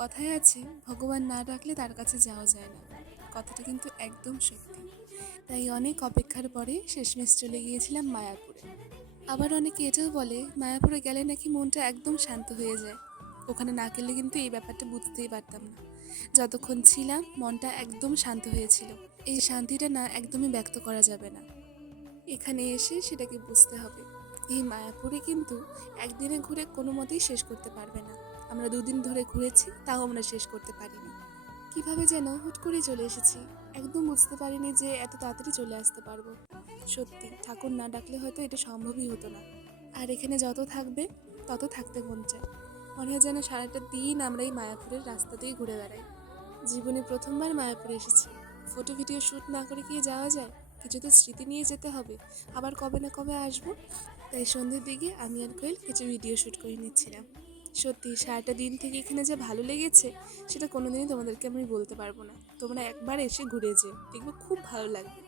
কথায় আছে ভগবান না ডাকলে তার কাছে যাওয়া যায় না। কথাটা কিন্তু একদম সত্যি। তাই অনেক অপেক্ষার পরে শেষমেশ চলে গিয়েছিলাম মায়াপুরে। আবার অনেকে এটাও বলে মায়াপুরে গেলে নাকি মনটা একদম শান্ত হয়ে যায়। ওখানে না গেলে কিন্তু এই ব্যাপারটা বুঝতেই পারতাম না। যতক্ষণ ছিলাম মনটা একদম শান্ত হয়েছিল। এই শান্তিটা না একদমই ব্যক্ত করা যাবে না, এখানে এসে সেটাকে বুঝতে হবে। এই মায়াপুরে কিন্তু একদিনে ঘুরে কোনো মতেই শেষ করতে পারবে না। আমরা দুদিন ধরে ঘুরেছি, তাও আমরা শেষ করতে পারিনি। কিভাবে যেন হুট করে চলে এসেছি, একদম বুঝতে পারিনি যে এত তাড়াতাড়ি চলে আসতে পারবো। সত্যি ঠাকুর না ডাকলে হয়তো এটা সম্ভবই হতো না। আর এখানে যত থাকবে তত থাকতে মন চায়। মনে হয় যেন সারাটা দিন আমরা এই মায়াপুরের রাস্তাতেই ঘুরে বেড়াই। জীবনে প্রথমবার মায়াপুরে এসেছি। ফটো ভিডিও শ্যুট না করে কি যাওয়া যায়? কিছু তো স্মৃতি নিয়ে যেতে হবে। আবার কবে না কবে আসবো। তাই সন্ধ্যের দিকে আমি আর কোয়েল কিছু ভিডিও শ্যুট করে নিচ্ছিলাম। সত্যি সারাটা দিন থেকে এখানে যে ভালো লেগেছে সেটা কোনোদিনই তোমাদেরকে আমি বলতে পারবো না। তোমরা একবার এসে ঘুরে যেও, দেখবে খুব ভালো লাগবে।